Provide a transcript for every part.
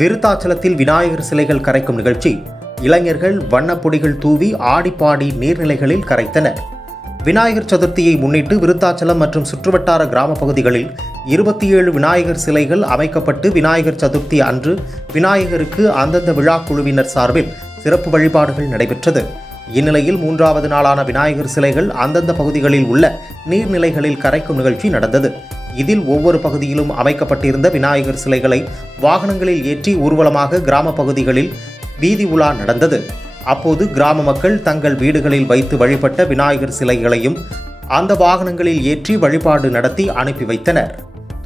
விருத்தாச்சலத்தில் விநாயகர் சிலைகள் கரைக்கும் நிகழ்ச்சி. இளைஞர்கள் வண்ணப்பொடிகள் தூவி ஆடிப்பாடி நீர்நிலைகளில் கரைத்தனர். விநாயகர் சதுர்த்தியை முன்னிட்டு விருத்தாச்சலம் மற்றும் சுற்றுவட்டார கிராம பகுதிகளில் 27 விநாயகர் சிலைகள் அமைக்கப்பட்டு விநாயகர் சதுர்த்தி அன்று விநாயகருக்கு அந்தந்த விழா குழுவினர் சார்பில் சிறப்பு வழிபாடுகள் நடைபெற்றது. இந்நிலையில் 3வது நாளான விநாயகர் சிலைகள் அந்தந்த பகுதிகளில் உள்ள நீர்நிலைகளில் கரைக்கும் நிகழ்ச்சி நடந்தது. இதில் ஒவ்வொரு பகுதியிலும் அமைக்கப்பட்டிருந்த விநாயகர் சிலைகளை வாகனங்களில் ஏற்றி ஊர்வலமாக கிராம பகுதிகளில் வீதி உலா நடந்தது. அப்போது கிராம மக்கள் தங்கள் வீடுகளில் வைத்து வழிபட்ட விநாயகர் சிலைகளையும் அந்த வாகனங்களில் ஏற்றி வழிபாடு நடத்தி அனுப்பி வைத்தனர்.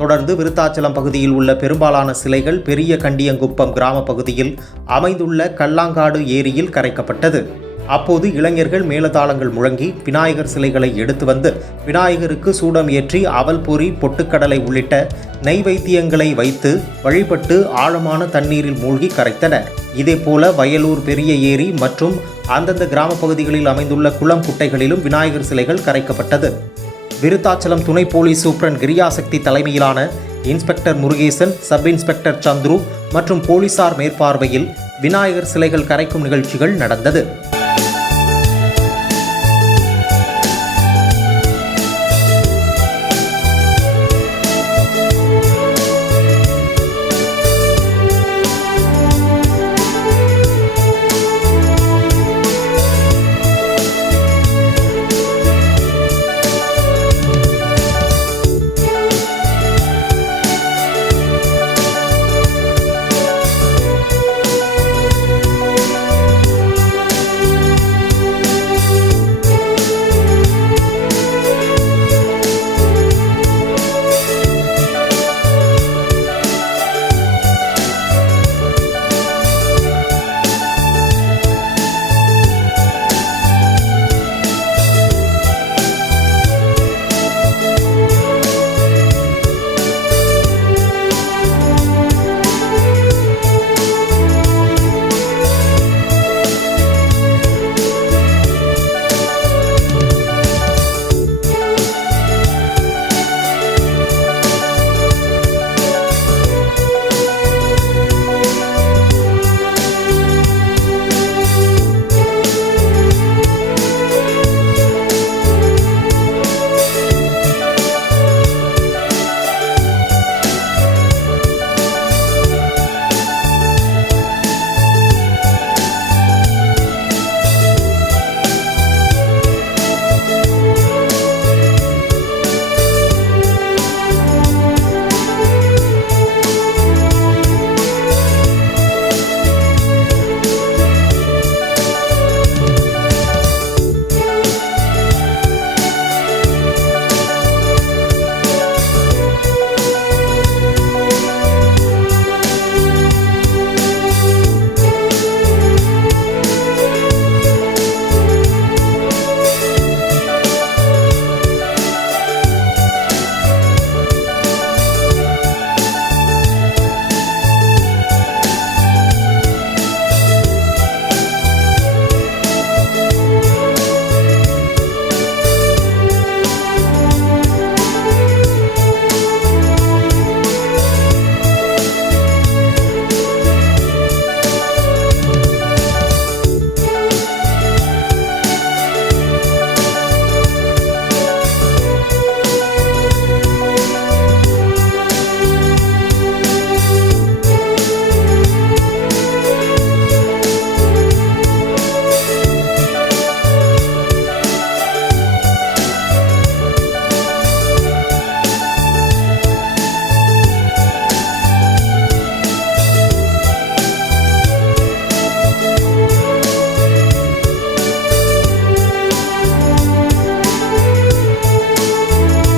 தொடர்ந்து விருத்தாச்சலம் பகுதியில் உள்ள பெரும்பாலான சிலைகள் பெரிய கண்டியங்குப்பம் கிராம பகுதியில் அமைந்துள்ள கல்லாங்காடு ஏரியில் கரைக்கப்பட்டது. அப்போது இளைஞர்கள் மேளதாளங்கள் முழங்கி விநாயகர் சிலைகளை எடுத்து வந்து விநாயகருக்கு சூடம் ஏற்றி அவல் பொரி, பொட்டுக்கடலை உள்ளிட்ட நெய்வேத்தியங்களை வைத்து வழிபட்டு ஆழமான தண்ணீரில் மூழ்கி கரைத்தனர். இதேபோல வயலூர் பெரிய ஏரி மற்றும் அந்தந்த கிராம பகுதிகளில் அமைந்துள்ள குளம், குட்டைகளிலும் விநாயகர் சிலைகள் கரைக்கப்பட்டது. விருத்தாச்சலம் துணை போலீஸ் சூப்பரண்ட் கிரியாசக்தி தலைமையிலான inspector Murugesan, sub inspector Chandru மற்றும் போலீசார் மேற்பார்வையில் விநாயகர் சிலைகள் கரைக்கும் நிகழ்ச்சிகள் நடந்தது.